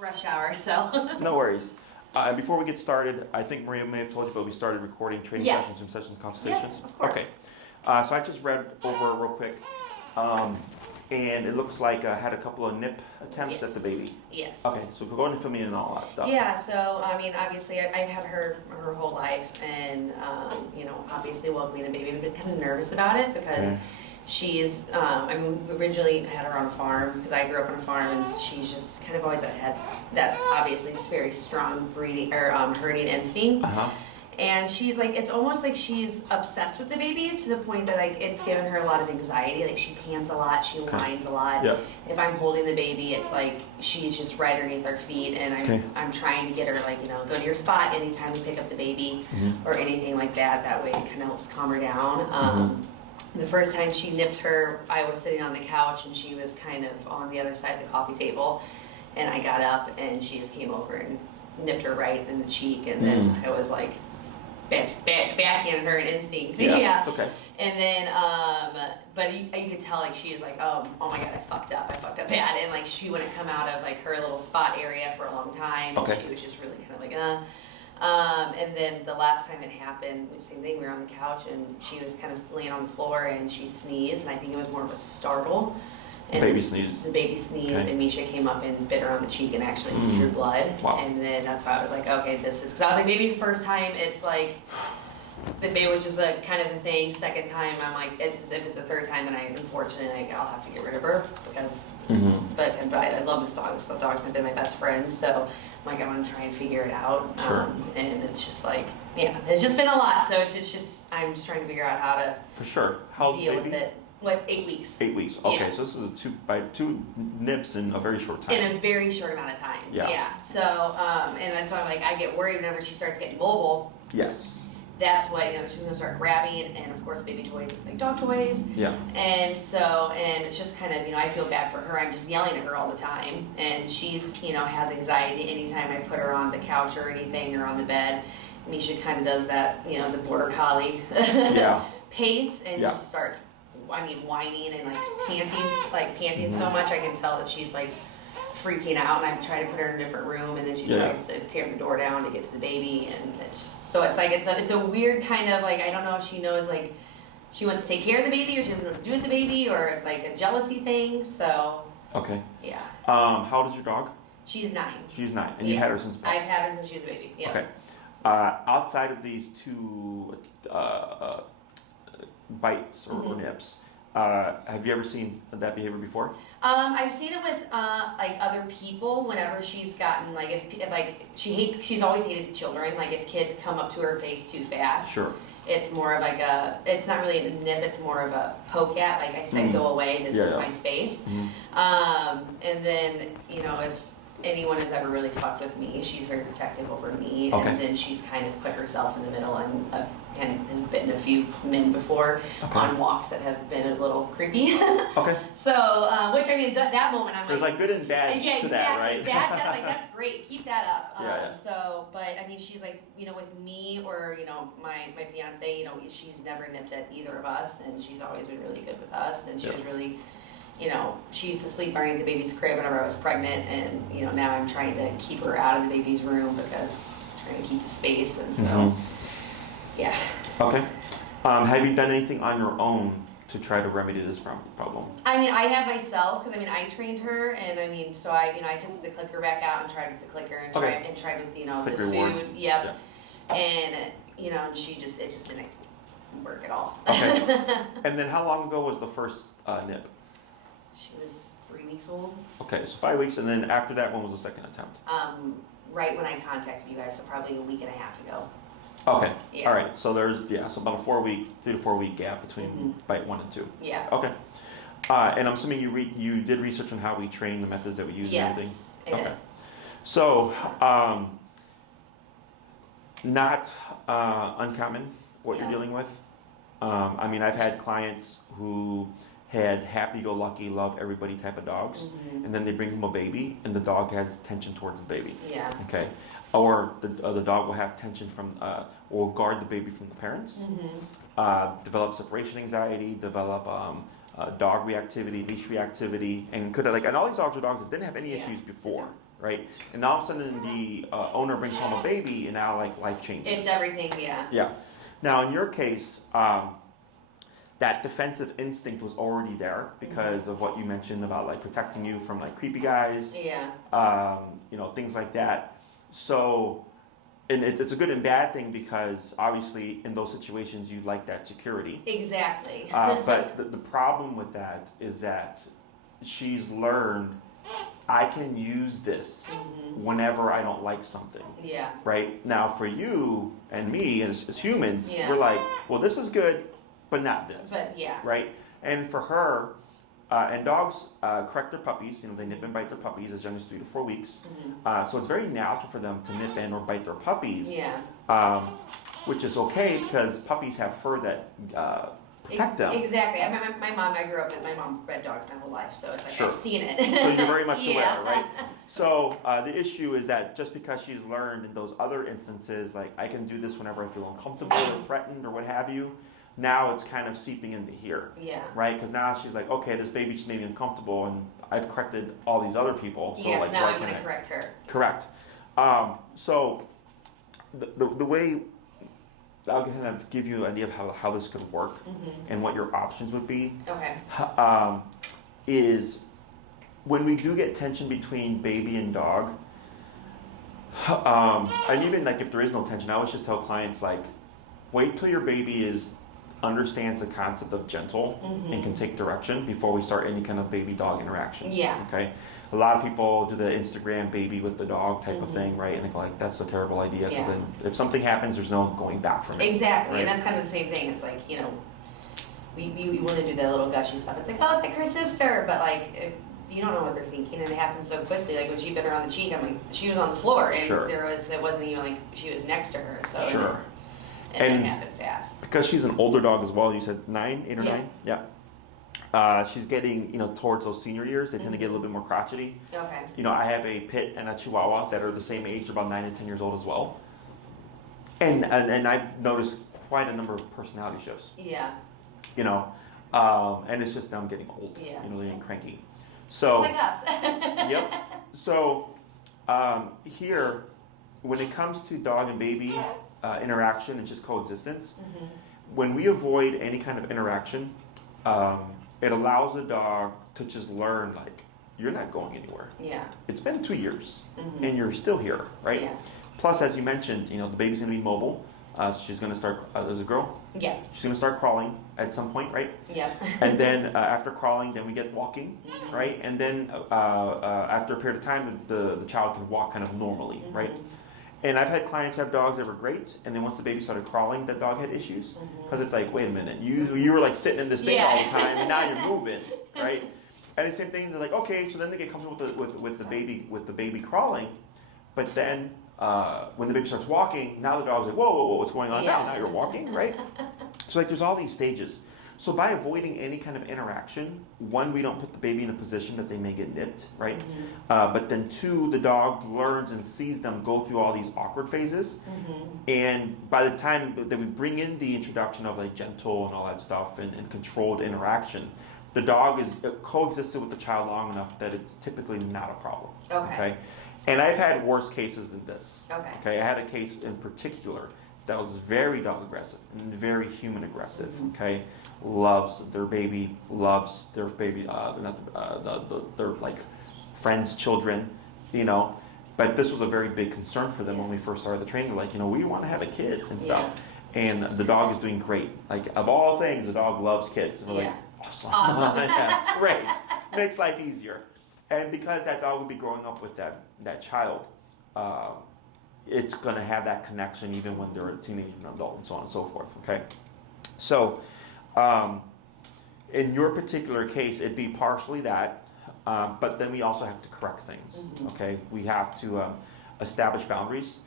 rush hour, so. No worries. Before we get started, I think Maria may have told you, but we started recording training sessions and sessions consultations. Yes, of course. Okay. So I just read over real quick, and it looks like I had a couple of nip attempts at the baby. Yes. Okay, so go ahead and fill me in and all that stuff. Yeah, so I mean, obviously, I've had her whole life, and you know, obviously welcoming a baby, I've been kind of nervous about it because she's, I mean, we originally had her on a farm because I grew up on a farm, and she's just kind of always had that obviously very strong breeding or herding instinct. And she's like, it's almost like she's obsessed with the baby to the point that like it's given her a lot of anxiety. Like she pants a lot, she whines a lot. Yeah. If I'm holding the baby, it's like she's just right underneath our feet, and I'm trying to get her like, you know, go to your spot anytime we pick up the baby or anything like that. That way it kind of helps calm her down. The first time she nipped her, I was sitting on the couch and she was kind of on the other side of the coffee table, and I got up and she just came over and nipped her right in the cheek, and then I was like backhanded her in instincts. Yeah. Okay. And then, but you could tell like she was like, oh my god, I fucked up bad, and like she wouldn't come out of like her little spot area for a long time. Okay. And she was just really kind of like, and then the last time it happened, same thing, we were on the couch and she was kind of laying on the floor and she sneezed, and I think it was more of a startle. And baby sneeze. The baby sneezed, and Miesha came up and bit her on the cheek and actually drew blood. Wow. And then that's why I was like, okay, this is, because I was like, maybe the first time it's like, the baby was just a kind of a thing. Second time, I'm like, if it's the third time, then unfortunately, I'll have to get rid of her because, but I love this dog. This dog's been my best friend, so I'm like, I want to try and figure it out. And it's just like, it's just been a lot. So it's just I'm just trying to figure out how to deal with it. What, 8 weeks? 8 weeks. Okay, so this is two nips in a very short time. In a very short amount of time. Yeah. So, and that's why I'm like, I get worried whenever she starts getting mobile. Yes. That's what, you know, she's gonna start grabbing, and of course baby toys, like dog toys. Yeah. And so, and it's just kind of, you know, I feel bad for her. I'm just yelling at her all the time, and she's, you know, has anxiety anytime I put her on the couch or anything or on the bed. Miesha kind of does that, you know, the border collie pace, and just starts, I mean, whining and like panting so much I can tell that she's like freaking out, and I'm trying to put her in a different room, and then she tries to tear the door down to get to the baby, and so it's like it's a weird kind of like, I don't know if she knows like she wants to take care of the baby or she doesn't know what to do with the baby, or it's like a jealousy thing. So how old is your dog? She's 9. She's 9, and you've had her since birth? I've had her since she was a baby. Okay. Outside of these two bites or nips, have you ever seen that behavior before? I've seen it with like other people whenever she's gotten like if like she's always hated children. Like if kids come up to her face too fast, it's more of like it's not really a nip, it's more of a poke at. Like I said, go away. This is my space. And then, you know, if anyone has ever really fucked with me, she's very protective over me, and then she's kind of put herself in the middle and has bitten a few men before on walks that have been a little creepy. So, which I mean, that moment I'm like, there's like good and bad to that, right? That's great. Keep that up. So, but I mean, she's like, you know, with me or, you know, my fiance, you know, she's never nipped at either of us, and she's always been really good with us, and she was really, you know, she used to sleep underneath the baby's crib whenever I was pregnant, and, you know, now I'm trying to keep her out of the baby's room because I'm trying to keep the space, and so, Okay. Have you done anything on your own to try to remedy this problem? I mean, I have myself, because I mean, I trained her, and I mean, so I took the clicker back out and tried with the clicker and tried with, you know, clicker the food. reward. And, you know, and it just didn't work at all. And then how long ago was the first nip? She was 3 weeks old. Okay, so 5 weeks, and then after that, when was the second attempt? Right when I contacted you guys, so probably a week and a half ago. Okay, all right, so there's, so about a 3 to 4 week gap between bite 1 and 2. Yeah. Okay. And I'm assuming you did research on how we train, the methods that we use and everything? Okay. So, not uncommon what you're dealing with. I mean, I've had clients who had happy-go-lucky, love everybody type of dogs, and then they bring home a baby, and the dog has tension towards the baby. Okay, or the dog will have tension from, will guard the baby from the parents, develop separation anxiety, develop dog reactivity, leash reactivity, and and all these dogs are dogs that didn't have any issues before. right? And all of a sudden the owner brings home a baby, and now like life changes. It's everything, yeah. Yeah. Now in your case, that defensive instinct was already there because of what you mentioned about like protecting you from like creepy guys. Yeah. You know, things like that. So, and it's a good and bad thing because obviously in those situations you like that security. Exactly. But the problem with that is that she's learned I can use this whenever I don't like something. Yeah. Right? Now for you and me as humans, Yeah. we're like, well, this is good, but not this. But yeah. Right? And for her, and dogs correct their puppies. You know, they nip and bite their puppies as young as 3 to 4 weeks. So it's very natural for them to nip in or bite their puppies. Yeah. Which is okay because puppies have fur that protect them. Exactly. I mean, my mom, I grew up with my mom bred dogs my whole life, so it's like Sure. I've seen it. So you're very much Yeah. aware, right? So the issue is that just because she's learned in those other instances, like I can do this whenever I feel uncomfortable or threatened or what have you, now it's kind of seeping into here, Yeah. right? Because now she's like, okay, this baby just made me uncomfortable, and I've corrected all these other people. So Yes, like, now why I'm can't going to I? correct her. Correct. So the way I'll kind of give you an idea of how this could work and what your options would be Okay. is when we do get tension between baby and dog, and even like if there is no tension, I always just tell clients like, wait till your baby understands the concept of gentle and can take direction before we start any kind of baby dog interaction. Yeah. Okay. A lot of people do the Instagram baby with the dog type of thing, right? And they go like, that's a terrible idea because Yeah. then if something happens, there's no going back from it. Exactly, right? and that's kind of the same thing. It's like, you know, we want to do that little gushy stuff. It's like, oh, it's like her sister, but like, you don't know what they're thinking, and it happens so quickly. Like when she bit her on the cheek, I'm like, she was on the floor, and Sure. it wasn't even like she was next to her. So Sure. and it happened fast. Because she's an older dog as well. You said 8 or Yeah. 9? Yeah. She's getting, towards those senior years, they tend to get a little bit more crotchety. Okay. I have a pit and a chihuahua that are the same age, about 9 and 10 years old as well. And I've noticed quite a number of personality shifts. Yeah. And it's just them getting old. Yeah. They're getting cranky. So. Like us. Yep. So here, when it comes to dog and baby interaction and just coexistence, when we avoid any kind of interaction, it allows the dog to just learn, like, you're not going anywhere. Yeah. It's been 2 years, and you're still here, right? Yeah. Plus, as you mentioned, the baby's going to be mobile. She's going to start, as a girl, Yeah. she's going to start crawling at some point, right? Yeah. And then after crawling, then we get walking, right? And then after a period of time, the child can walk kind of normally, right? And I've had clients have dogs that were great, and then once the baby started crawling, the dog had issues. Because it's like, wait a minute, you were like sitting in this thing all the time, and now you're moving, right? And the same thing, they're like, okay, so then they get comfortable with the baby crawling, but then when the baby starts walking, now the dog's like, whoa, what's going on now? Now you're walking, right? So like there's all these stages. So by avoiding any kind of interaction, one, we don't put the baby in a position that they may get nipped, right? But then two, the dog learns and sees them go through all these awkward phases. And by the time that we bring in the introduction of like gentle and all that stuff and controlled interaction, the dog is coexisted with the child long enough that it's typically not a problem. Okay. And I've had worse cases than this. Okay. I had a case in particular that was very dog aggressive and very human aggressive. Okay, loves their baby, their like friends' children, But this was a very big concern for them when we first started the training. Like, we want to have a kid and stuff. Yeah. And the dog is doing great. Like, of all things, the dog loves kids. And we're like, awesome. Yeah, great. Makes life easier. And because that dog would be growing up with that child, it's going to have that connection even when they're a teenager and adult and so on and so forth, okay? So, in your particular case, it'd be partially that, but then we also have to correct things, okay? We have to establish boundaries.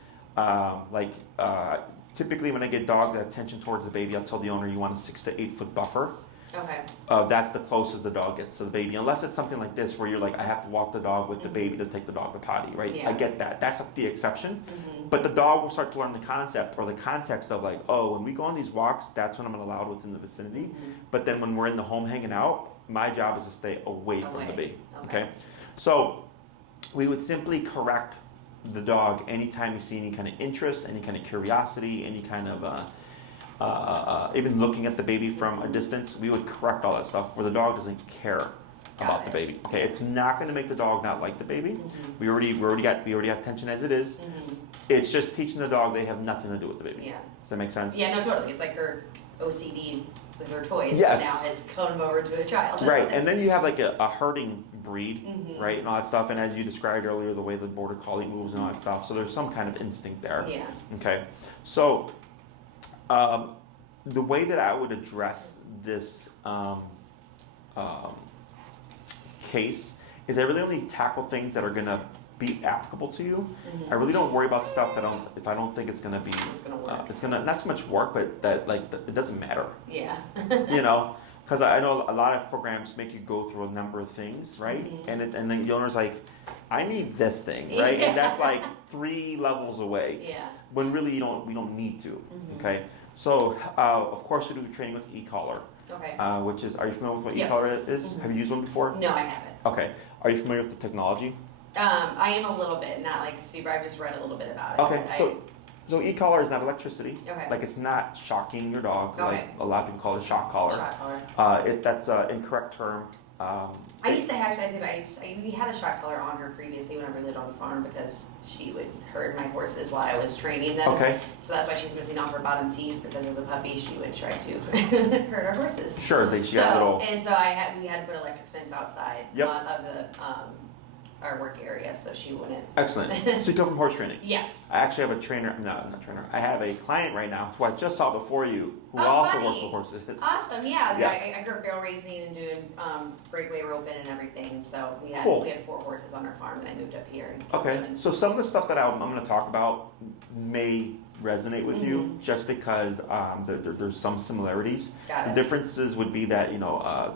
Typically when I get dogs that have tension towards the baby, I'll tell the owner you want a 6 to 8 foot buffer. Okay. That's the closest the dog gets to the baby, unless it's something like this where you're like, I have to walk the dog with the baby to take the dog to potty, right? Yeah. I get that. That's the exception. But the dog will start to learn the concept or the context of like, oh, when we go on these walks, that's when I'm allowed within the vicinity. But then when we're in the home hanging out, my job is to stay away from the baby. Okay? So we would simply correct the dog anytime you see any kind of interest, any kind of curiosity, any kind of even looking at the baby from a distance. We would correct all that stuff where the dog doesn't care about the baby. Okay, it's not going to make the dog not like the baby. We already have tension as it is. It's just teaching the dog they have nothing to do with the baby. Yeah. Does that make sense? Yeah, no, totally. It's like her OCD with her toys Yes. now has come over to a child. Right, and then you have like a herding breed, right, and all that stuff. And as you described earlier, the way the border collie moves and all that stuff. So there's some kind of instinct there. Yeah. Okay, so the way that I would address this case is I really only tackle things that are gonna be applicable to you. I really don't worry about stuff that if I don't think it's gonna be, it's gonna not so much work, but that it doesn't matter. Yeah. You know, because I know a lot of programs make you go through a number of things, right? And then the owner's like, I need this thing, right? And that's like 3 levels away. Yeah. When really we don't need to. Okay. So of course we do training with Ecollar. Okay. Which is, are you familiar with what Ecollar is? Have you used one before? No, I haven't. Okay. Are you familiar with the technology? I am a little bit, not like super. I've just read a little bit about it. Okay. So Ecollar is not electricity. Okay. Like it's not shocking your dog. Okay. Like a lot of people call it a shock collar. Shock collar. That's an incorrect term. I used to actually, we had a shock collar on her previously whenever we lived on the farm because she would herd my horses while I was training them. Okay. So that's why she's missing off her bottom teeth because as a puppy she would try to herd our horses. Sure, she had little. And so we had to put electric fence outside of the our work area so she wouldn't. Excellent. So you come from horse training? Yeah. I actually have a trainer, no, not a trainer. I have a client right now who I just saw before you who Oh, also funny. works with horses. Awesome, yeah. Yeah. I grew up barrel racing and doing breakaway roping and everything. So we had 4 horses on our farm and I moved up here. Okay, so some of the stuff that I'm going to talk about may resonate with you just because there's some similarities. Got The it. differences would be that,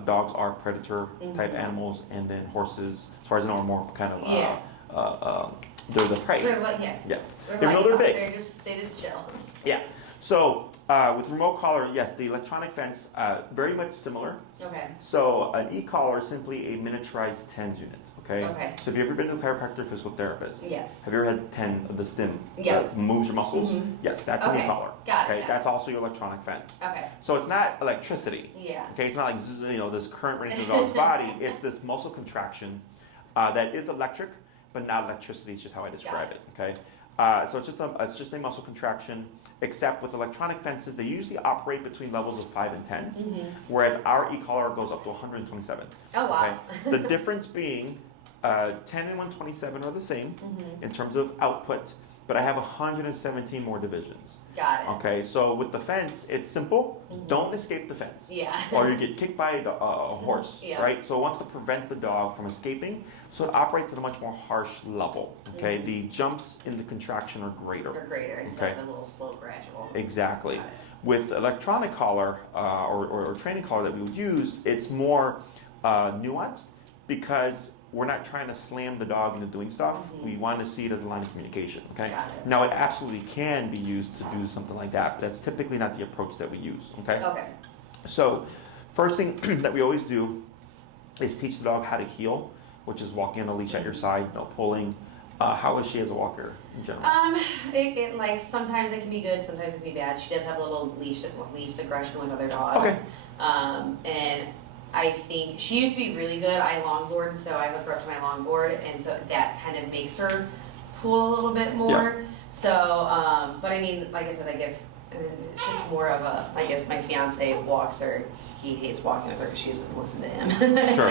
dogs are predator type animals and then horses, as far as I know, are more kind of, they're the prey. They're like, Yeah. They're Even though they're livestock. big. They just chill. Yeah. So with remote collar, yes, the electronic fence, very much similar. Okay. So an e-collar is simply a miniaturized TENS unit, okay? Okay. So have you ever been to a chiropractor or physical therapist? Yes. Have you ever had the stim Yeah. that moves your muscles? Yes, that's an Okay. e-collar. Got it, Okay, got that's also your electronic fence. Okay. So it's not electricity. Yeah. Okay, it's not like zzz, this current running through the dog's body. It's this muscle contraction that is electric, but not electricity. It's just how I describe it. Okay. So it's just a muscle contraction, except with electronic fences, they usually operate between levels of 5 and 10, whereas our e-collar goes up to 127. Oh, wow. Okay? The difference being 10 and 127 are the same in terms of output, but I have 117 more divisions. Got it. Okay, so with the fence, it's simple. Don't escape the fence. Yeah. Or you get kicked by a horse, Yeah. right? So it wants to prevent the dog from escaping, so it operates at a much more harsh level, okay? The jumps in the contraction are greater. Or greater instead of a little slow gradual. Exactly. Got it. With electronic collar or training collar that we would use, it's more nuanced because we're not trying to slam the dog into doing stuff. We want to see it as a line of communication, okay? Got it. Now, it absolutely can be used to do something like that, but that's typically not the approach that we use, okay? Okay. So, first thing that we always do is teach the dog how to heel, which is walking on a leash at your side, no pulling. How is she as a walker in general? It like sometimes it can be good, sometimes it can be bad. She does have a little leash aggression with other dogs. Okay. And I think she used to be really good. I longboard, so I hook her up to my longboard, and so that kind of makes her pull a little bit more. So, but I mean, like I said, it's just more of a, like if my fiance walks her, he hates walking with her because she doesn't listen to him. Sure.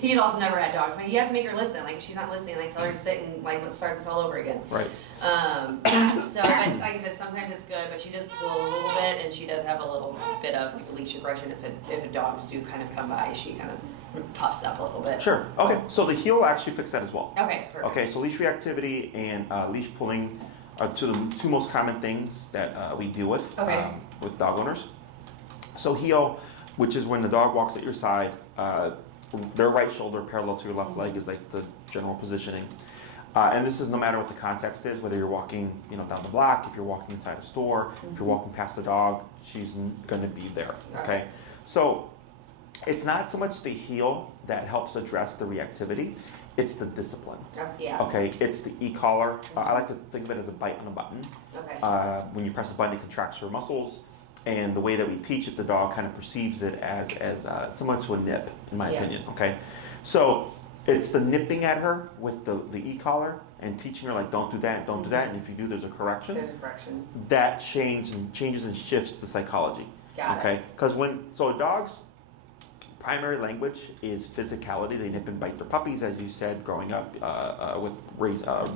He's also never had dogs. But you have to make her listen. Like if she's not listening, like tell her to sit and like let's start this all over again. Right. So like I said, sometimes it's good, but she does pull a little bit, and she does have a little bit of like leash aggression. If dogs do kind of come by, she kind of puffs up a little bit. Sure. Okay. So the heel will actually fix that as well. Okay. Perfect. Okay. So leash reactivity and leash pulling are the two most common things that we deal with with dog owners. So heel, which is when the dog walks at your side, their right shoulder parallel to your left leg is like the general positioning. And this is no matter what the context is, whether you're walking, down the block, if you're walking inside a store, if you're walking past a dog, she's going to be there. Okay, so it's not so much the heel that helps address the reactivity. It's the discipline. Yeah. Okay, it's the e-collar. I like to think of it as a bite on a button. Okay. When you press a button, it contracts your muscles, and the way that we teach it, the dog kind of perceives it as similar to a nip, in my opinion. Okay, so it's the nipping at her with the e-collar and teaching her like, don't do that, don't do that, and if you do, there's a correction. There's a correction. That changes and shifts the psychology. Got okay, because dogs. Primary language is physicality. They nip and bite their puppies, as you said, growing up with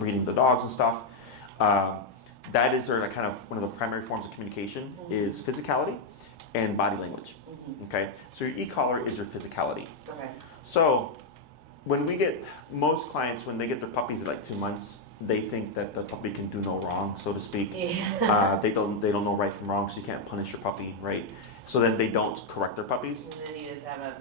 breeding the dogs and stuff. That is their kind of one of the primary forms of communication is physicality and body language. Okay, so your e-collar is your physicality. Okay. So when we get most clients, when they get their puppies at like 2 months, they think that the puppy can do no wrong, so to speak. Yeah. They don't know right from wrong, so you can't punish your puppy, right? So then they don't correct their puppies. And then you just have a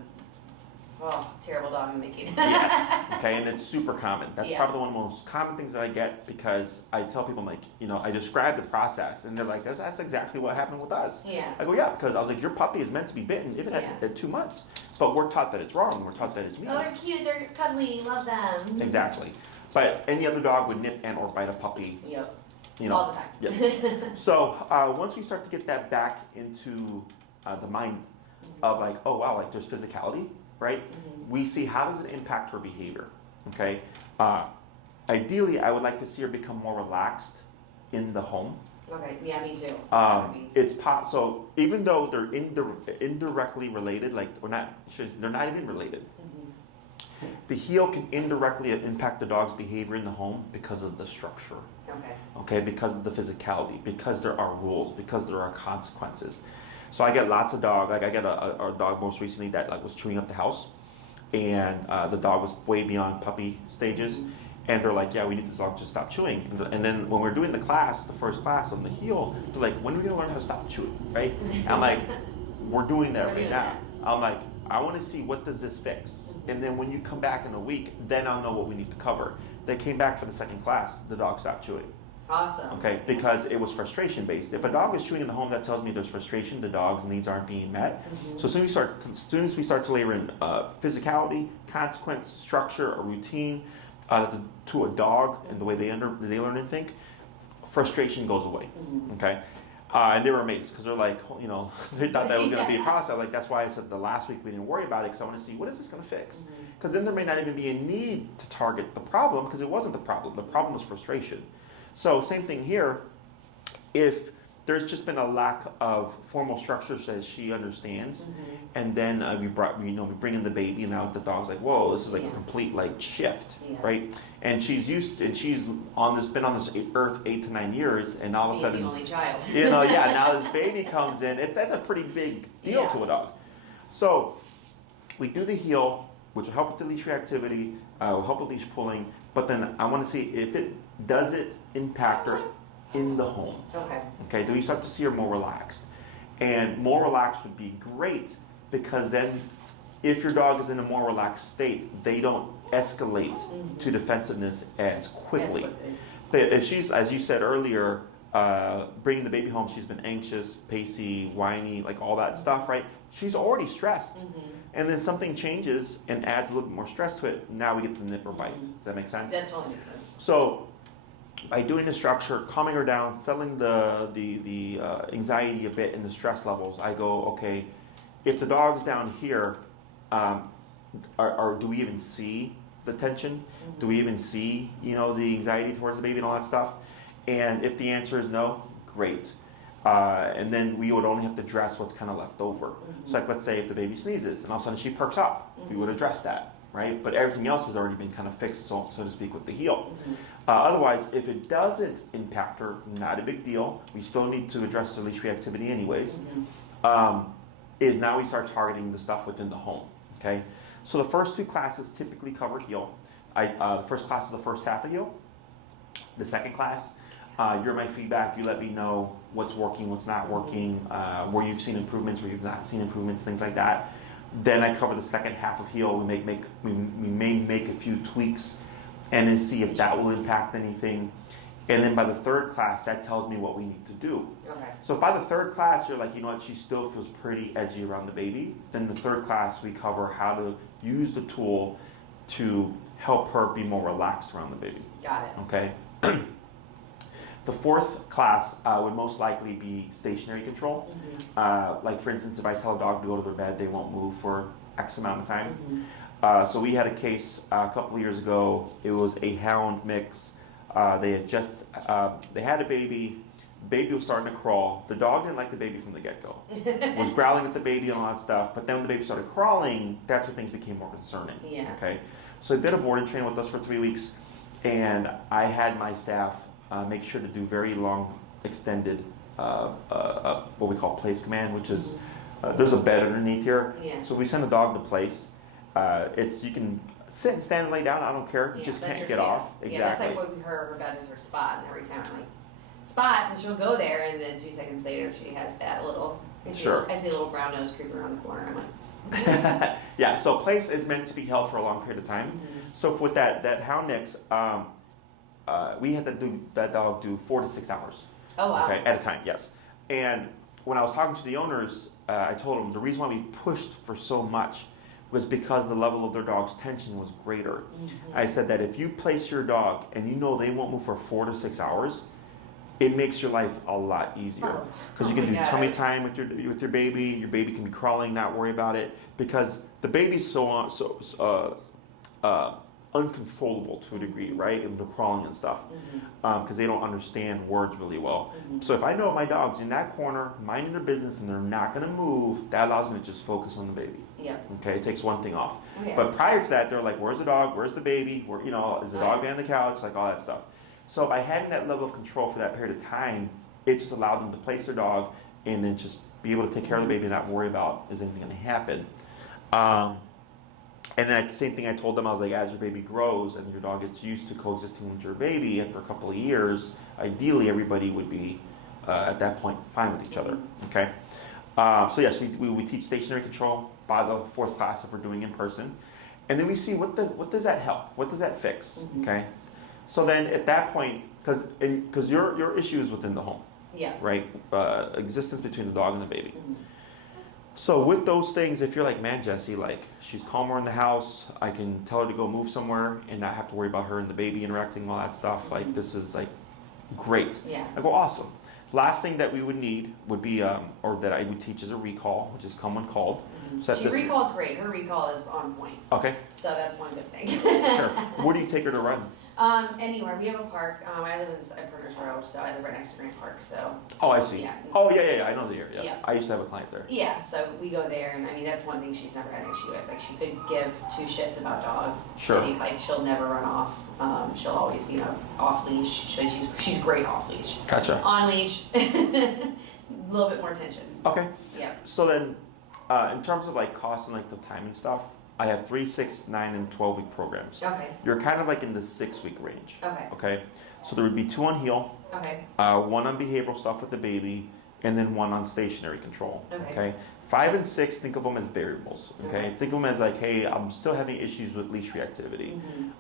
terrible dog in making. Yes. Okay, and it's super common. That's Yeah. probably one of the most common things that I get because I tell people, I'm like, I describe the process, and they're like, that's exactly what happened with us. Yeah. I go, yeah, because I was like, your puppy is meant to be bitten even at 2 months, but we're taught that it's wrong. We're taught that it's mean. Oh, they're cute. They're cuddly. Love them. Exactly. But any other dog would nip and or bite a puppy. Yep. You know. All the time. Yeah. So once we start to get that back into the mind of like, oh wow, like there's physicality, right? We see how does it impact her behavior. Okay. Ideally, I would like to see her become more relaxed in the home. Okay. Yeah, me too. So even though they're indirectly related, like they're not even related. The heel can indirectly impact the dog's behavior in the home because of the structure. Okay, because of the physicality, because there are rules, because there are consequences. So I get lots of dogs. Like I get a dog most recently that like was chewing up the house, and the dog was way beyond puppy stages, and they're like, yeah, we need this dog to stop chewing. And then when we're doing the first class on the heel, they're like, when are we gonna learn how to stop chewing, right? And I'm like, we're doing that right now. I'm like, I want to see what does this fix, and then when you come back in a week, then I'll know what we need to cover. They came back for the second class. The dog stopped chewing. Awesome. Okay, because it was frustration based. If a dog is chewing in the home, that tells me there's frustration. The dog's needs aren't being met. So as soon as we start to layer in physicality, consequence, structure, a routine to a dog and the way they learn and think, frustration goes away. Okay. And they were amazed because they're like, they thought that was going to be a process. Like that's why I said the last week we didn't worry about it because I want to see what is this going to fix. Because then there may not even be a need to target the problem because it wasn't the problem. The problem was frustration. So same thing here. If there's just been a lack of formal structures that she understands, and then we bring in the baby, and now the dog's like, whoa, this is like a complete like shift, right? And she's been on this earth 8 to 9 years, and all of a sudden, the only child. now this baby comes in. That's a pretty big deal to a dog. So we do the heel, which will help with the leash reactivity, will help with leash pulling, but then I want to see if it impact her in the home. Okay, do you start to see her more relaxed? And more relaxed would be great because then if your dog is in a more relaxed state, they don't escalate to defensiveness as quickly. But if she's, as you said earlier, bringing the baby home, she's been anxious, pacey, whiny, like all that stuff, right? She's already stressed. And then something changes and adds a little bit more stress to it. Now we get the nip or bite. Does that make sense? That totally makes sense. So by doing the structure, calming her down, settling the anxiety a bit and the stress levels, I go, okay, if the dog's down here, do we even see the tension? Do we even see, the anxiety towards the baby and all that stuff? And if the answer is no, great. And then we would only have to address what's kind of left over. So like let's say if the baby sneezes and all of a sudden she perks up, we would address that, right? But everything else has already been kind of fixed, so to speak, with the heel. Otherwise, if it doesn't impact her, not a big deal. We still need to address the leash reactivity anyways. Is now we start targeting the stuff within the home, okay? So the first 2 classes typically cover heel. The first class is the first half of heel. The second class, you're my feedback. You let me know what's working, what's not working, where you've seen improvements, where you've not seen improvements, things like that. Then I cover the second half of heel. We may make a few tweaks and then see if that will impact anything. And then by the third class, that tells me what we need to do. Okay. So if by the third class, you're like, you know what, she still feels pretty edgy around the baby, then the third class, we cover how to use the tool to help her be more relaxed around the baby. Got it. Okay. The fourth class would most likely be stationary control. Like for instance, if I tell a dog to go to their bed, they won't move for X amount of time. So we had a case a couple of years ago. It was a hound mix. They had just, they had a baby. Baby was starting to crawl. The dog didn't like the baby from the get-go. Was growling at the baby and all that stuff. But then when the baby started crawling, that's when things became more concerning. Yeah. Okay. So they did a board and train with us for 3 weeks. And I had my staff make sure to do very long, extended, what we call place command, which is, there's a bed underneath here. Yeah. So if we send a dog to place, you can sit and stand and lay down, I don't care, you just can't get off. Exactly. Yeah, that's like what her bed is her spot, and every time I'm like, spot, and she'll go there, and then 2 seconds later she has that little, I see a little brown nose creeping around the corner, I'm like, yeah, so place is meant to be held for a long period of time. So with that hound mix, we had that dog do 4 to 6 hours. Oh wow. Okay, at a time, yes. And when I was talking to the owners, I told them the reason why we pushed for so much was because the level of their dog's tension was greater. I said that if you place your dog and you know they won't move for 4 to 6 hours, it makes your life a lot easier. Because you can do tummy time with your baby. Your baby can be crawling, not worry about it. Because the baby's so uncontrollable to a degree, right? And the crawling and stuff, because they don't understand words really well. So if I know my dog's in that corner, minding their business, and they're not going to move, that allows me to just focus on the baby. Yeah. Okay, it takes one thing off. Yeah. But prior to that, they're like, "Where's the dog? Where's the baby? Where, is the dog behind the couch?" Like all that stuff. So by having that level of control for that period of time, it just allowed them to place their dog and then just be able to take care of the baby and not worry about is anything going to happen. And then the same thing I told them, I was like, as your baby grows and your dog gets used to coexisting with your baby after a couple of years, ideally everybody would be, at that point, fine with each other, okay? So yes, we teach stationary control by the fourth class if we're doing in person. And then we see what does that help? What does that fix, okay? So then at that point, because your issue is within the home, right? Existence between the dog and the baby. So with those things, if you're like, man, Jesse, like she's calmer in the house, I can tell her to go move somewhere and not have to worry about her and the baby interacting and all that stuff. Like this is like great. Yeah. I go, awesome. Last thing that we would need would be, or that I would teach is a recall, which is come when called. So She recalls great. Her recall is on point. Okay. So that's one good thing. Sure. Where do you take her to run? Anywhere. We have a park. I live in Partners Road, so I live right next to Grant Park. So. Oh, I see. Yeah. Oh, yeah. I know the area. Yeah. I used to have a client there. Yeah. So we go there, and I mean that's one thing she's never had an issue with. Like she could give 2 shits about dogs. Sure. Like she'll never run off. She'll always, off leash. She's great off leash. Gotcha. On leash, a little bit more tension. Okay. Yeah. So then, in terms of like cost and length of time and stuff, I have 3, 6, 9, and 12-week programs. Okay. You're kind of like in the 6-week range. Okay. Okay. So there would be 2 on heel, Okay. 1 on behavioral stuff with the baby, and then 1 on stationary control. Okay. 5 and 6, think of them as variables. Okay. Okay. Think of them as like, hey, I'm still having issues with leash reactivity,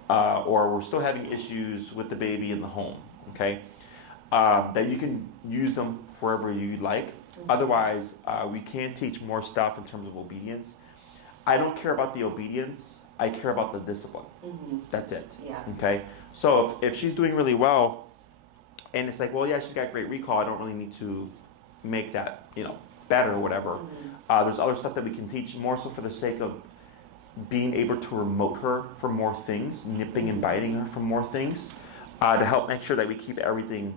or we're still having issues with the baby in the home. Okay. That you can use them wherever you like. Otherwise, we can teach more stuff in terms of obedience. I don't care about the obedience. I care about the discipline. That's it. Yeah. Okay. So if she's doing really well, and it's like, well, yeah, she's got great recall. I don't really need to make that, better or whatever. There's other stuff that we can teach more so for the sake of being able to remote her from more things, nipping and biting her from more things, to help make sure that we keep everything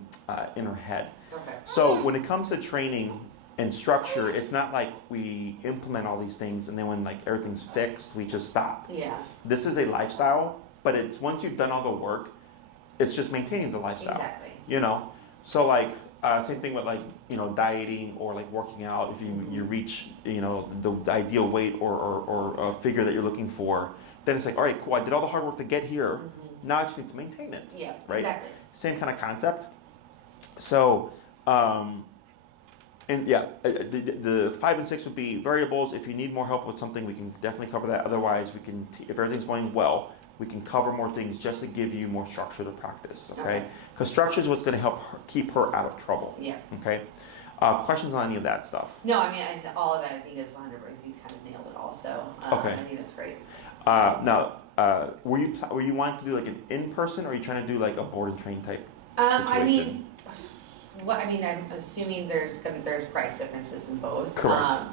in her head. Okay. So when it comes to training and structure, it's not like we implement all these things and then when like everything's fixed, we just stop. Yeah. This is a lifestyle, but it's once you've done all the work, it's just maintaining the lifestyle. Exactly. So like same thing with like dieting or like working out. If you reach the ideal weight or a figure that you're looking for, then it's like, all right, cool. I did all the hard work to get here. Now I just need to maintain it. Yeah. Right. Exactly. Same kind of concept. So. And yeah, the 5 and 6 would be variables. If you need more help with something, we can definitely cover that. Otherwise, we can, if everything's going well, We can cover more things just to give you more structure to practice, okay? Because structure is what's going to help her, keep her out of trouble. Yeah. Okay. Questions on any of that stuff? No, I mean, all of that I think is 100%. You kind of nailed it all. So Okay. I think that's great. Now, were you wanting to do like an in-person, or are you trying to do like a board and train type situation? I mean, I'm assuming there's price differences in both. Correct.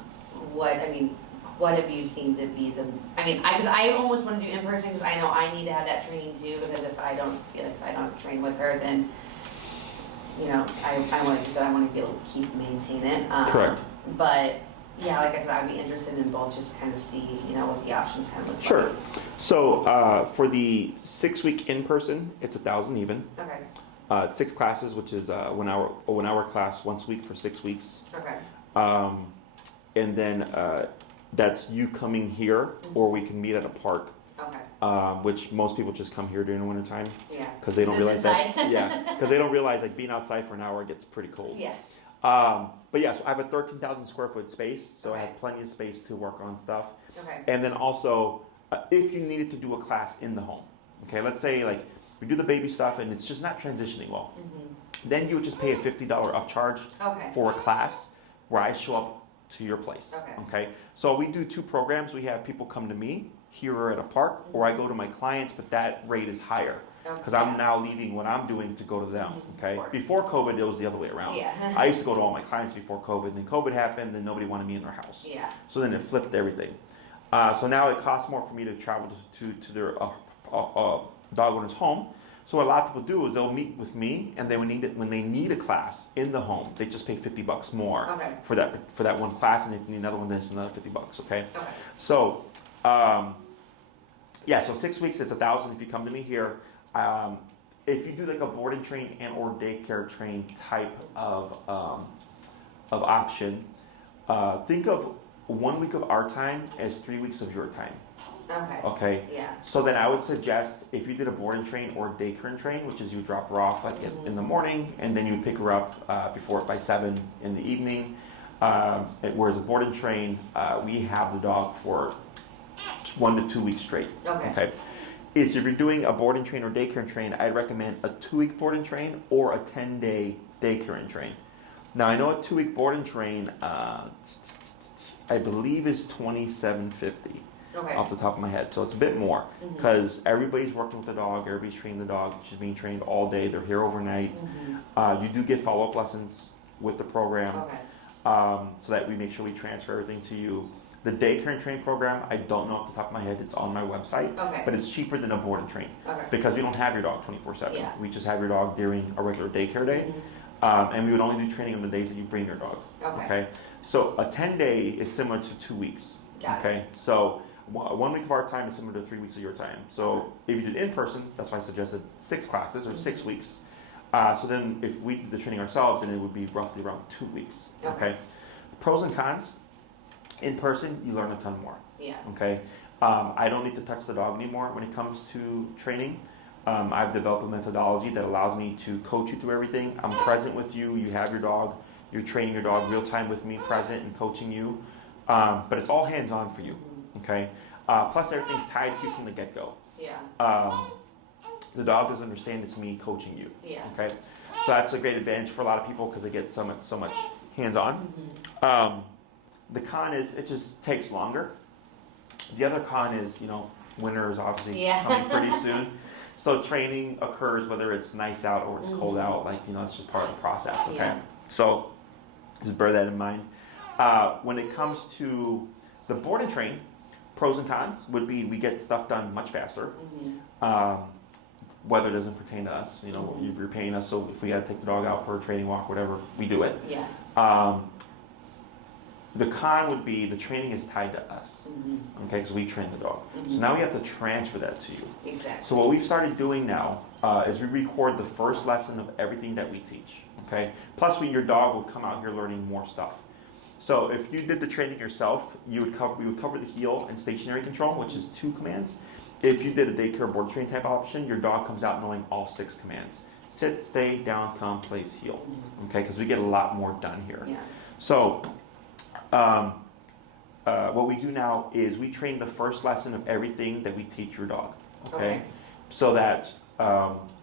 What have you seen to be because I almost want to do in person because I know I need to have that training too, because if I don't train with her, then I want to be able to keep maintain it. Correct. But yeah, like I said, I'd be interested in both, just kind of see what the options kind of look like. Sure. So for the 6-week in person, it's $1,000 even. Okay. 6 classes, which is a 1 hour class once a week for 6 weeks. Okay. And then that's you coming here, or we can meet at a park. Okay. Which most people just come here during the wintertime. Yeah. Because they don't realize inside. that. Yeah. Because they don't realize like being outside for an hour gets pretty cold. Yeah. But yeah, so I have a 13,000 square foot space, so I Okay. have plenty of space to work on stuff. Okay. And then also, if you needed to do a class in the home, okay, let's say like we do the baby stuff and it's just not transitioning well, then you would just pay a $50 upcharge Okay. for a class where I show up to your place. Okay. So we do 2 programs. We have people come to me here or at a park, or I go to my clients, but that rate is higher because I'm now leaving what I'm doing to go to them. Okay. Before COVID, it was the other way around. Yeah. I used to go to all my clients before COVID. Then COVID happened, then nobody wanted me in their house. Yeah. So then it flipped everything. So now it costs more for me to travel to their dog owner's home. So what a lot of people do is they'll meet with me, and they when they need a class in the home, they just pay $50 more for that one class, and if you need another one, then it's another $50. Okay. Okay. So so 6 weeks is $1,000 if you come to me here. If you do like a board and train and or daycare train type of option, think of 1 week of our time as 3 weeks of your time. Okay. Okay. Yeah. So then I would suggest if you did a board and train or daycare and train, which is you drop her off like in the morning, and then you pick her up by 7 in the evening. Whereas a board and train, we have the dog for 1 to 2 weeks straight. Okay. If you're doing a board and train or daycare and train, I'd recommend a 2-week board and train or a 10-day daycare and train. Now I know a 2-week board and train, I believe is $27.50. Off the top of my head, so it's a bit more because everybody's working with the dog, everybody's training the dog. She's being trained all day. They're here overnight. You do get follow-up lessons with the program, so that we make sure we transfer everything to you. The daycare and train program, I don't know off the top of my head. It's on my website, but it's cheaper than a board and train because we don't have your dog 24/7. Yeah. We just have your dog during a regular daycare day, and we would only do training on the days that you bring your dog. Okay. So a 10-day is similar to 2 weeks. Got it. So 1 week of our time is similar to 3 weeks of your time. So if you did in person, that's why I suggested 6 classes or 6 weeks. So then if we did the training ourselves, then it would be roughly around 2 weeks. Okay. Pros and cons. In person, you learn a ton more. Yeah. Okay. I don't need to touch the dog anymore when it comes to training. I've developed a methodology that allows me to coach you through everything. I'm present with you. You have your dog. You're training your dog real time with me, present and coaching you. But it's all hands on for you. Okay. Plus, everything's tied to you from the get-go. Yeah. The dog doesn't understand it's me coaching you. Yeah. Okay. So that's a great advantage for a lot of people because they get so much hands-on. The con is it just takes longer. The other con is winter is obviously coming pretty soon. So training occurs whether it's nice out or it's cold out. It's just part of the process. Okay. Yeah. So just bear that in mind. When it comes to the board and train, pros and cons would be we get stuff done much faster. Weather doesn't pertain to us. You're paying us, so if we got to take the dog out for a training walk, whatever, we do it. Yeah. The con would be the training is tied to us, okay, because we train the dog. So now we have to transfer that to you. Exactly. So what we've started doing now is we record the first lesson of everything that we teach, okay? Plus, your dog will come out here learning more stuff. So if you did the training yourself, we would cover the heel and stationary control, which is 2 commands. If you did a daycare board train type option, your dog comes out knowing all 6 commands. Sit, stay, down, come, place, heel. Okay, because we get a lot more done here. Yeah. So what we do now is we train the first lesson of everything that we teach your dog. okay? So that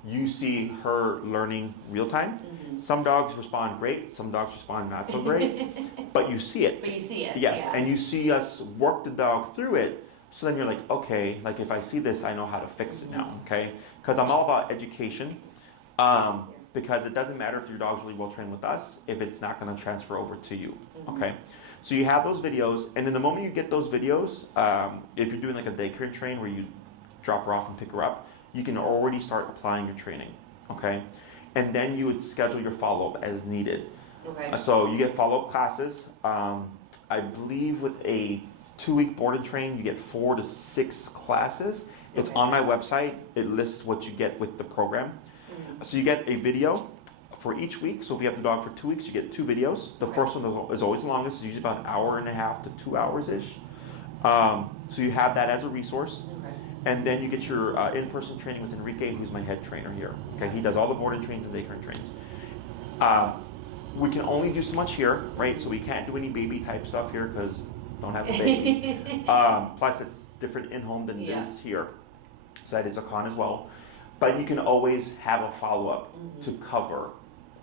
you see her learning real time. Some dogs respond great, some dogs respond not so great, but you see it. But you see it. Yes, yeah. and you see us work the dog through it, so then you're like, okay, like if I see this, I know how to fix it now, okay? Because I'm all about education, because it doesn't matter if your dog's really well trained with us if it's not going to transfer over to you, okay? So you have those videos, and in the moment you get those videos, if you're doing like a daycare train where you drop her off and pick her up, you can already start applying your training, okay? And then you would schedule your follow-up as needed. Okay. So you get follow-up classes. I believe with a 2-week board and train, you get 4 to 6 classes. It's on my website. It lists what you get with the program. So you get a video for each week. So if you have the dog for 2 weeks, you get 2 videos. The first one is always the longest. It's usually about an hour and a half to 2 hours-ish. So you have that as a resource. And then you get your in-person training with Enrique, who's my head trainer here. Okay, he does all the board and trains and daycare trains. We can only do so much here, right? So we can't do any baby type stuff here because don't have a baby. Plus, it's different in-home than it is here. So that is a con as well. But you can always have a follow-up to cover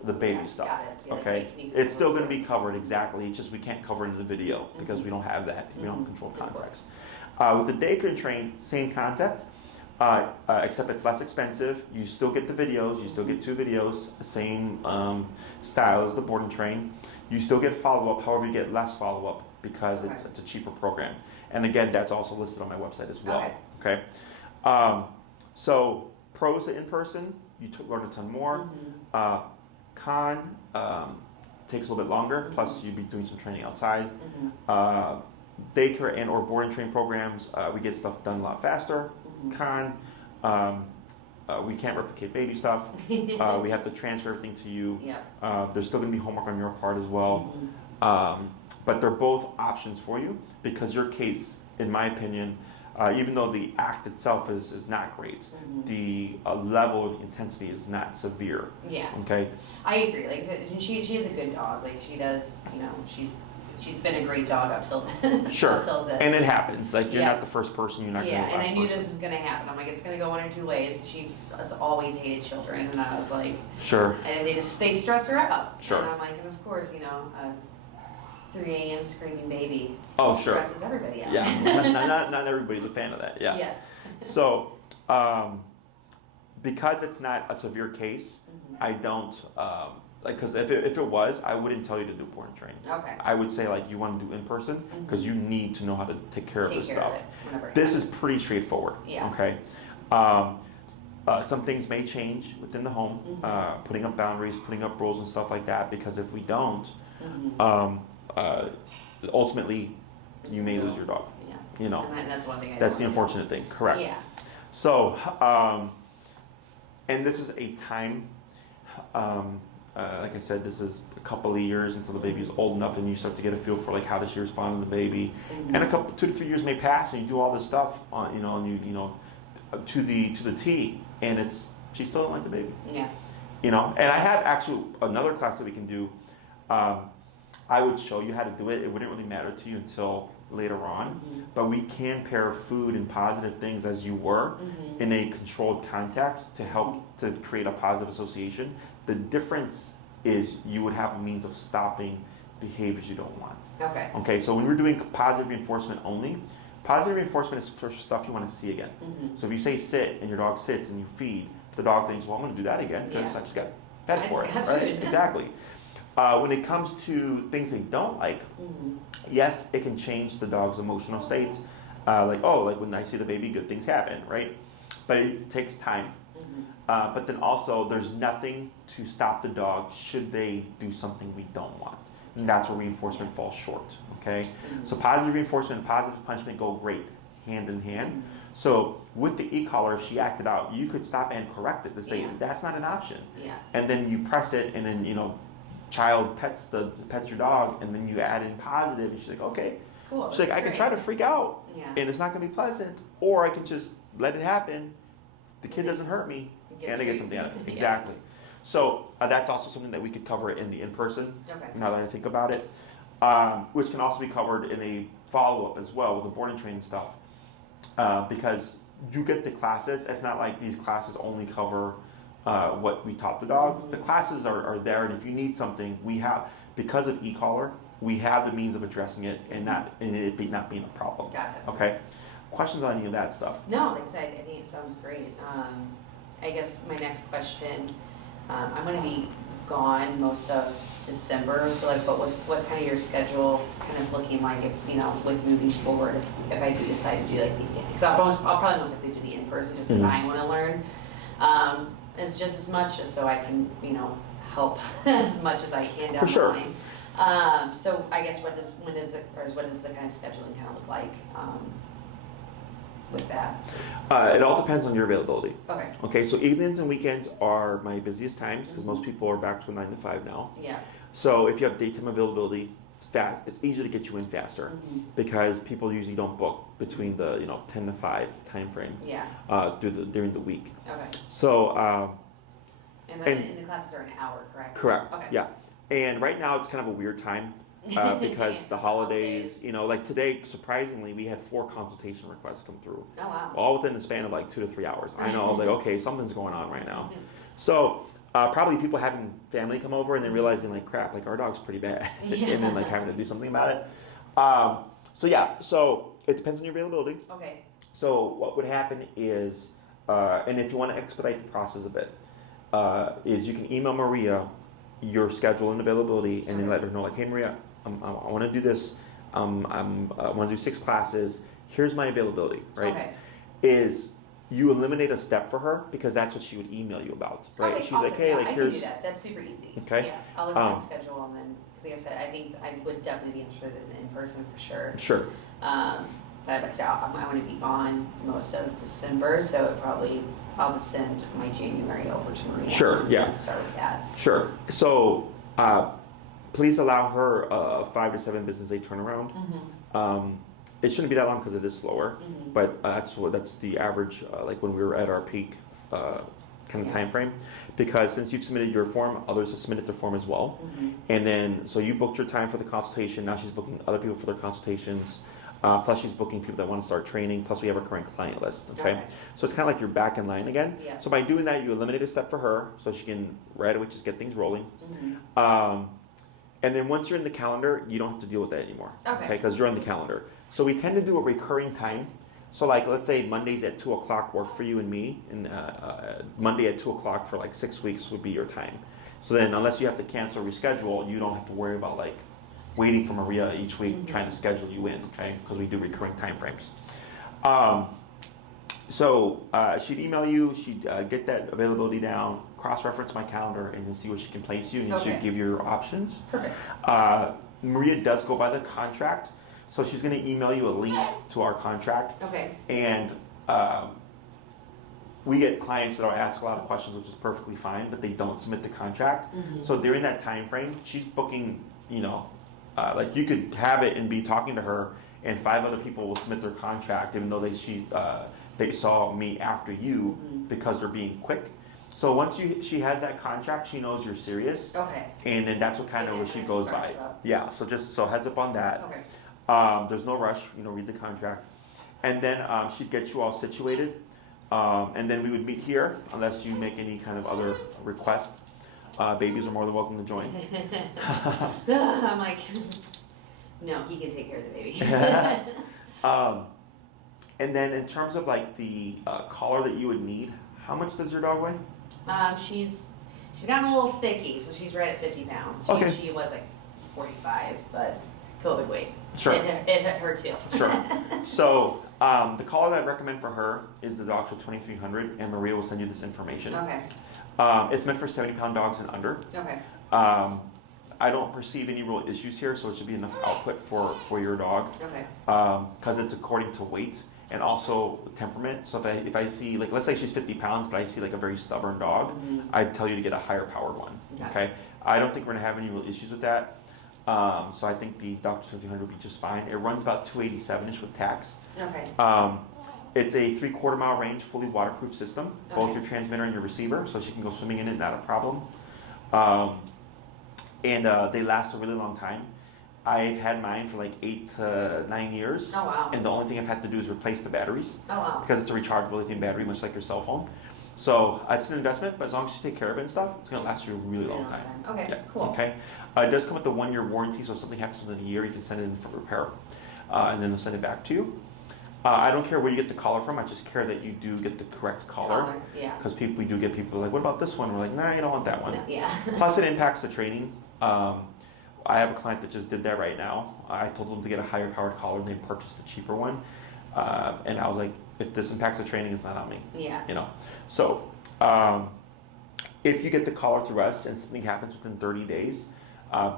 the baby stuff. Got it. Okay, it's still going to be covered exactly. It's just we can't cover it in the video because we don't have that. We don't have controlled context. With the daycare train, same concept, except it's less expensive. You still get the videos. You still get 2 videos, the same style as the board and train. You still get follow-up. However, you get less follow-up because it's a cheaper program. And again, that's also listed on my website as well. Okay. So pros to in-person, you learn a ton more. Con takes a little bit longer. Plus, you'd be doing some training outside. Daycare and or board and train programs, we get stuff done a lot faster. Con, we can't replicate baby stuff. We have to transfer everything to you. There's still going to be homework on your part as well. But they're both options for you because your case, in my opinion, even though the act itself is not great, the level of the intensity is not severe. Okay. I agree. Like she is a good dog. Like she does, you know, she's been a great dog up till sure. Until this. And it happens. Like you're not the first person. You're not going to be the last and I knew person. this is going to happen. I'm like, it's going to go one or 2 ways. She has always hated children, and I was like, sure. And they stress her out. Sure. And I'm like, and of course, you know, 3 a.m. screaming baby. Oh, sure. Stresses everybody out. Yeah. not everybody's a fan of that. Yeah. Yes. So, because it's not a severe case, I don't. Like, because if it was, I wouldn't tell you to do board and train. Okay. I would say like you want to do in person because you need to know how to take care of this stuff. Whenever This is pretty straightforward. Yeah. Okay. Some things may change within the home, putting up boundaries, putting up rules and stuff like that. Because if we don't, ultimately, you may lose your dog. Yeah. You know. And that's one thing. That's the unfortunate thing. Correct. Yeah. So, and this is a time. Like I said, this is a couple of years until the baby is old enough, and you start to get a feel for like how does she respond to the baby. And a couple, 2 to 3 years may pass, and you do all this stuff on, and you know, to the T, and she still don't like the baby. Yeah. You know, and I have actually another class that we can do. I would show you how to do it. It wouldn't really matter to you until later on, but we can pair food and positive things as you were in a controlled context to help to create a positive association. The difference is you would have a means of stopping behaviors you don't want. Okay, so when we're doing positive reinforcement only, positive reinforcement is for stuff you want to see again. So if you say sit and your dog sits and you feed, the dog thinks, well, I'm going to do that again because I just got fed for it, right? Exactly. When it comes to things they don't like, yes, it can change the dog's emotional state. Like when I see the baby, good things happen, right? But it takes time. But then also, there's nothing to stop the dog should they do something we don't want. And that's where reinforcement falls short, okay? So positive reinforcement and positive punishment go great, hand in hand. So with the Ecollar, if she acted out, you could stop and correct it to say, that's not an option. And then you press it, and then, child pets your dog, and then you add in positive, and she's like, okay. Cool. She's like, I can try to freak out, and it's not going to be pleasant, or I can just let it happen. The kid doesn't hurt me, and I get something out of it. Exactly. So that's also something that we could cover in the in-person, now that I think about it, which can also be covered in a follow-up as well with the board and training stuff, because you get the classes. It's not like these classes only cover what we taught the dog. The classes are there, and if you need something, we have, because of Ecollar, we have the means of addressing it and it not being a problem. Got it. Okay. Questions on any of that stuff? No, like I said, I think it sounds great. I guess my next question, I'm going to be gone most of December, so like, but what's kind of your schedule kind of looking like if, you know, with moving forward, if I do decide to do like the, because I'll probably most likely do the in-person just because I want to learn as just as much, just so I can, you know, help as much as I can down the line. So I guess what does the kind of scheduling kind of look like with that? It all depends on your availability. Okay. Okay, so evenings and weekends are my busiest times because most people are back to a 9 to 5 now. Yeah. So if you have daytime availability, it's fast. It's easier to get you in faster because people usually don't book between the 10 to 5 time frame. Yeah. During the week. Okay. So. And the classes are an hour, correct? Correct. Okay. Yeah. And right now it's kind of a weird time because the holidays, like today, surprisingly, we had 4 consultation requests come through. Oh, wow. All within the span of like 2 to 3 hours. I know, I was like, okay, something's going on right now. So probably people having family come over and then realizing like, crap, like our dog's pretty bad. And then like having to do something about it. So it depends on your availability. Okay. So what would happen is, and if you want to expedite the process a bit, is you can email Maria your schedule and availability and then let her know like, hey Maria, I want to do this. I want to do 6 classes. Here's my availability, right? Okay. Is you eliminate a step for her because that's what she would email you about, right? Okay, She's awesome. like, hey, like I here's. can do that. That's super easy. Okay. Yeah, I'll look at my schedule and then, because like I said, I think I would definitely be interested in person for sure. Sure. But like I said, I want to be gone most of December, so I'll just send my January over to Maria. Sure. Yeah. Start with that. Sure. So please allow her a 5 to 7 business day turnaround. It shouldn't be that long because it is slower, but that's the average. Like when we were at our peak kind of time frame, because since you've submitted your form, others have submitted their form as well, and then so you booked your time for the consultation. Now she's booking other people for their consultations. Plus she's booking people that want to start training. Plus we have a current client list. Okay. So it's kind of like you're back in line again. Yeah. So by doing that, you eliminate a step for her, so she can right away just get things rolling. And then once you're in the calendar, you don't have to deal with that anymore. Okay. Because you're on the calendar. So we tend to do a recurring time. So like let's say Mondays at 2 o'clock work for you and me, and Monday at 2 o'clock for like 6 weeks would be your time. So then unless you have to cancel or reschedule, you don't have to worry about like waiting for Maria each week trying to schedule you in, okay? Because we do recurring time frames. So she'd email you, she'd get that availability down, cross-reference my calendar, and then see where she can place you, and then she'd give you your options. Perfect. Maria does go by the contract, so she's going to email you a link to our contract. Okay. And we get clients that ask a lot of questions, which is perfectly fine, but they don't submit the contract. So during that time frame, she's booking, like you could have it and be talking to her, and 5 other people will submit their contract, even though they saw me after you because they're being quick. So once she has that contract, she knows you're serious. Okay. And then that's what kind of what she goes by. Yeah. So just heads up on that. Okay. There's no rush. Read the contract, and then she'd get you all situated, and then we would meet here unless you make any kind of other request. Babies are more than welcome to join. I'm like, no, he can take care of the baby. And then in terms of like the collar that you would need, how much does your dog weigh? She's gotten a little thicky, so she's right at 50 pounds. She was like 45, but COVID weight. Sure. It hit her too. Sure. So the collar that I recommend for her is the Dogtra 2300, and Maria will send you this information. Okay. It's meant for 70-pound dogs and under. Okay. I don't perceive any real issues here, so it should be enough output for your dog. Okay. Because it's according to weight and also temperament. So if I see, like, let's say she's 50 pounds, but I see like a very stubborn dog, I'd tell you to get a higher powered one. Okay. I don't think we're gonna have any real issues with that. So I think the Dr. 2300 would be just fine. It runs about 287-ish with tax. Okay. It's a 3/4 mile range, fully waterproof system, both your transmitter and your receiver, so she can go swimming in it, not a problem. And they last a really long time. I've had mine for like 8 to 9 years. Oh, wow. And the only thing I've had to do is replace the batteries. Oh, wow. Because it's a rechargeable lithium battery, much like your cell phone. So it's an investment, but as long as you take care of it and stuff, it's going to last you a really long time. Okay, Yeah. cool. Okay. It does come with the 1-year warranty, so if something happens within a year, you can send it in for repair, and then they'll send it back to you. I don't care where you get the collar from. I just care that you do get the correct collar. Yeah. Because we do get people like, what about this one? We're like, nah, you don't want that one. No, yeah. Plus, it impacts the training. I have a client that just did that right now. I told them to get a higher powered collar, and they purchased a cheaper one. And I was like, if this impacts the training, it's not on me. Yeah. You know. So, if you get the collar through us and something happens within 30 days,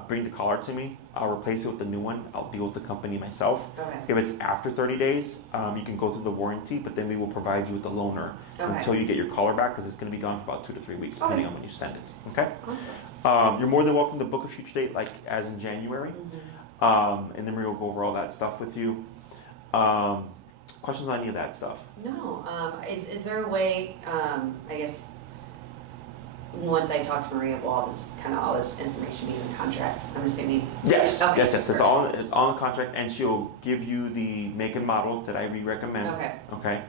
bring the collar to me. I'll replace it with the new one. I'll deal with the company myself. Okay. If it's after 30 days, you can go through the warranty, but then we will provide you with the loaner until you get your collar back, because it's going to be gone for about 2 to 3 weeks, depending on when you send it. Okay. Awesome. You're more than welcome to book a future date, like as in January, and then we'll go over all that stuff with you. Questions on any of that stuff? No. Is there a way? I guess once I talk to Maria, will all this information be in the contract? I'm assuming. Yes. Okay. Yes. It's all in the contract, and she'll give you the make and model that I recommend. Okay. Okay.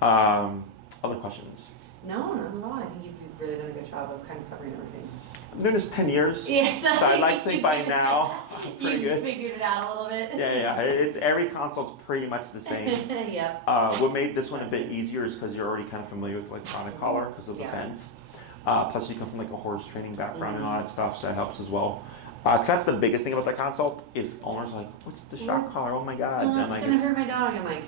Other questions? No, not at all. I think you've really done a good job of kind of covering everything. I've been doing this 10 years. Yeah, so I'd like to think by now I'm pretty you good. figured it out a little bit. Yeah. It's every consult's pretty much the same. Yep. What made this one a bit easier is because you're already kind of familiar with electronic collar because of the fence. Plus you come from like a horse training background and all that stuff, so that helps as well. Cause that's the biggest thing about the consult is owners are like, what's the shock collar? Oh my god! Oh, And I'm like, it's gonna hurt my dog. I'm like,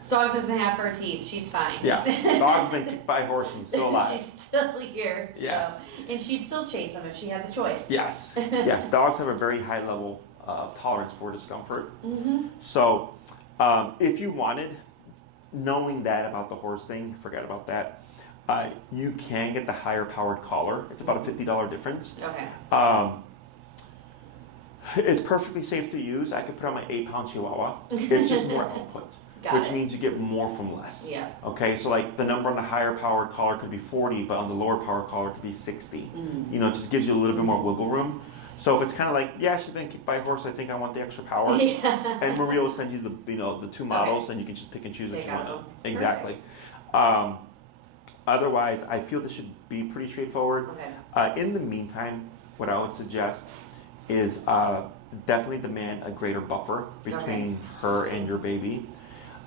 this dog doesn't have her teeth. She's fine. Yeah, the dog's been kicked by a horse and still alive. She's still here. Yes. So. And she'd still chase them if she had the choice. Yes, yes. Dogs have a very high level of tolerance for discomfort. So, if you wanted, knowing that about the horse thing, forget about that. You can get the higher powered collar. It's about a $50 difference. Okay. It's perfectly safe to use. I could put on my 8-pound Chihuahua. It's just more output, which means you get more from less. Yeah. Okay, so like the number on the higher powered collar could be 40, but on the lower powered collar could be 60. You know, it just gives you a little bit more wiggle room. So if it's kind of like, yeah, she's been kicked by a horse, I think I want the extra power. And Maria will send you the 2 models, and you can just pick and choose what you want. Exactly. Otherwise, I feel this should be pretty straightforward. Okay. In the meantime, what I would suggest is definitely demand a greater buffer between her and your baby.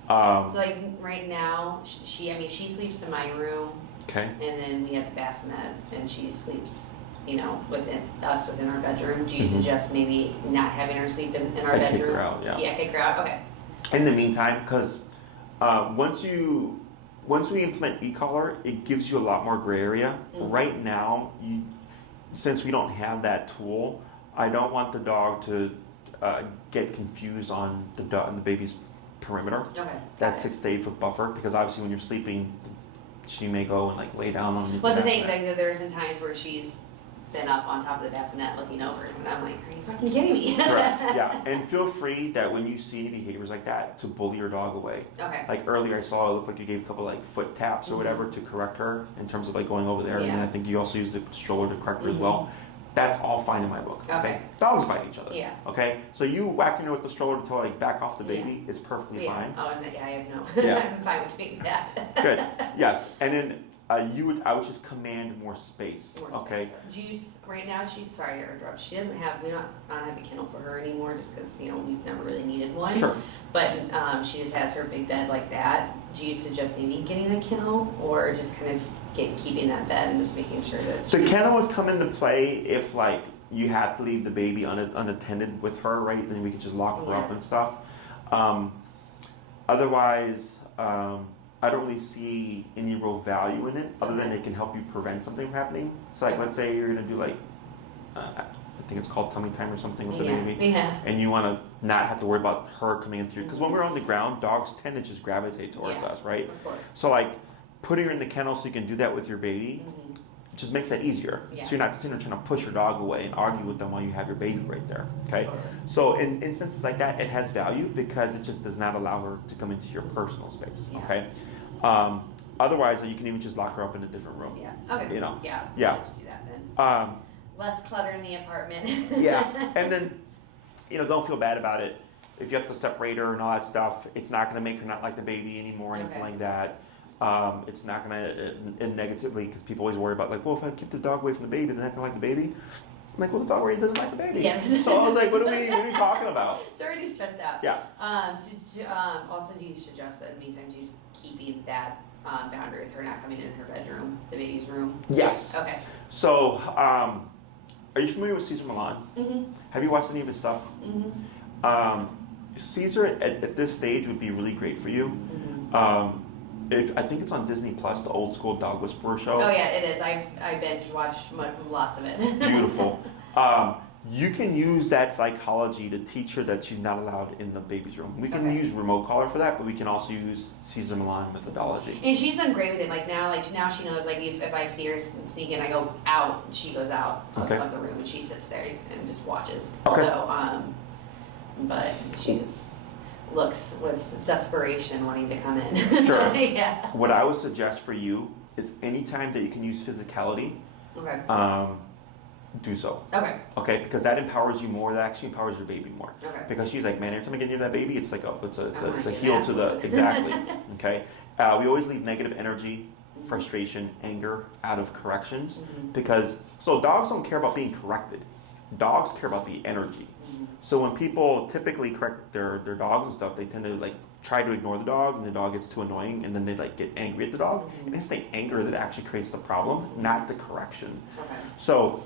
So like right now, she sleeps in my room. Okay. And then we have the bassinet, and she sleeps, within our bedroom. Do you suggest maybe not having her sleep in our bedroom? Kick her out. Yeah. Yeah, kick her out. Okay. In the meantime, because once we implement Ecollar, it gives you a lot more gray area. Right now, since we don't have that tool, I don't want the dog to get confused on the baby's perimeter. Okay. That 6 to 8 foot buffer, because obviously when you're sleeping, she may go and like lay down on the Well, the thing, there's been times where she's been up on top of the bassinet looking over, and I'm like, are you fucking kidding me? Correct. Yeah, and feel free that when you see any behaviors like that, to bully your dog away. Okay. Like earlier I saw it looked like you gave a couple like foot taps or whatever to correct her in terms of like going over there, and then I think you also used the stroller to correct her as well. That's all fine in my book. Okay. Dogs bite each other. Yeah. Okay. So you whacking her with the stroller to tell her like back off the baby is perfectly fine. Oh, yeah, I have no. Yeah. I'm fine with doing that. Good. Yes. And then I would just command more space. Okay. Space. Right now, sorry to interrupt. She doesn't have. I don't have a kennel for her anymore, just because we've never really needed one. Sure. But she just has her big bed like that. Do you suggest maybe getting a kennel, or just kind of keeping that bed and just making sure that the kennel would come into play if like you had to leave the baby unattended with her, right? Then we could just lock her up and stuff. Otherwise, I don't really see any real value in it, other than it can help you prevent something from happening. So like, let's say you're gonna do like, I think it's called tummy time or something with the baby, and you want to not have to worry about her coming into you. Because when we're on the ground, dogs tend to just gravitate towards us, right? Of course. So like, putting her in the kennel so you can do that with your baby, just makes that easier. So you're not sitting there trying to push your dog away and argue with them while you have your baby right there. Okay. So in instances like that, it has value because it just does not allow her to come into your personal space. Okay. Otherwise, you can even just lock her up in a different room. Yeah. Okay. Yeah. Just do that then. Less clutter in the apartment. Yeah. And then don't feel bad about it. If you have to separate her and all that stuff, it's not going to make her not like the baby anymore or anything like that. It's not going to end negatively, because people always worry about like, well, if I keep the dog away from the baby, then I can like the baby. I'm like, well, the dog already doesn't like the baby. Yeah. So I was like, what are we talking about? It's already stressed out. Yeah. Also, do you suggest that in the meantime, you keeping that boundary with her not coming in her bedroom, the baby's room? Yes. Okay. So, are you familiar with Cesar Millan? Mm-hmm. Have you watched any of his stuff? Mm-hmm. Caesar at this stage would be really great for you. Mm-hmm. If I think it's on Disney Plus, the old school Dog Whisperer show. Oh yeah, it is. I binge watched lots of it. Beautiful. You can use that psychology to teach her that she's not allowed in the baby's room. We can use remote collar for that, but we can also use Cesar Millan methodology. And she's done great with it. Like now she knows, like if I see her sneak in, I go out, and she goes out of the room and she sits there and just watches. Okay. So but she just looks with desperation wanting to come in. Sure. Yeah. What I would suggest for you is anytime that you can use physicality, Okay. do so. Okay. Okay, because that empowers you more. That actually empowers your baby more. Okay. Because she's like, man, every time I get near that baby, it's like it's a get heel that. to the exactly. Okay. We always leave negative energy, frustration, anger out of corrections, because dogs don't care about being corrected. Dogs care about the energy. So when people typically correct their dogs and stuff, they tend to like try to ignore the dog, and the dog gets too annoying, and then they like get angry at the dog. And it's the anger that actually creates the problem, not the correction. Okay. So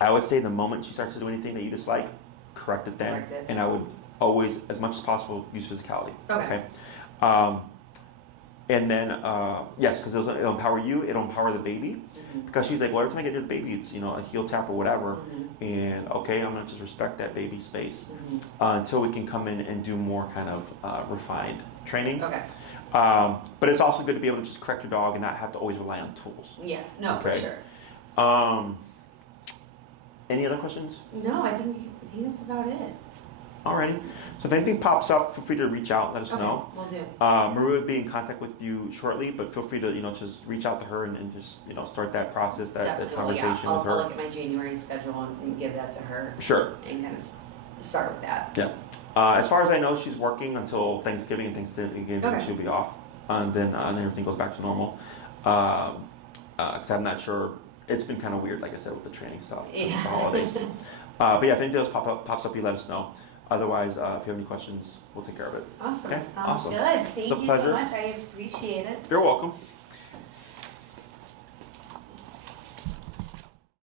I would say the moment she starts to do anything that you dislike, correct it then. Correct it. And I would always, as much as possible, use physicality. Okay. And then, yes, because it'll empower you, it'll empower the baby. Because she's like, well, every time I get near the baby, it's, a heel tap or whatever. And okay, I'm going to just respect that baby space until we can come in and do more kind of refined training. Okay. But it's also good to be able to just correct your dog and not have to always rely on tools. Yeah. No, for sure. Any other questions? No, I think that's about it. Alrighty. So if anything pops up, feel free to reach out. Let us know. We'll do. Maria will be in contact with you shortly, but feel free to just reach out to her and just start that process, that conversation with her. I'll look at my January schedule and give that to her. Sure. And kind of start with that. Yeah. As far as I know, she's working until Thanksgiving, and Thanksgiving she'll be off, and then everything goes back to normal. Because I'm not sure. It's been kind of weird, like I said, with the training stuff. Yeah. It's the holidays. But yeah, if anything else pops up, you let us know. Otherwise, if you have any questions, we'll take care of it. Awesome. Okay? Sounds Awesome. good. Thank It's a you pleasure. so much. I appreciate it. You're welcome.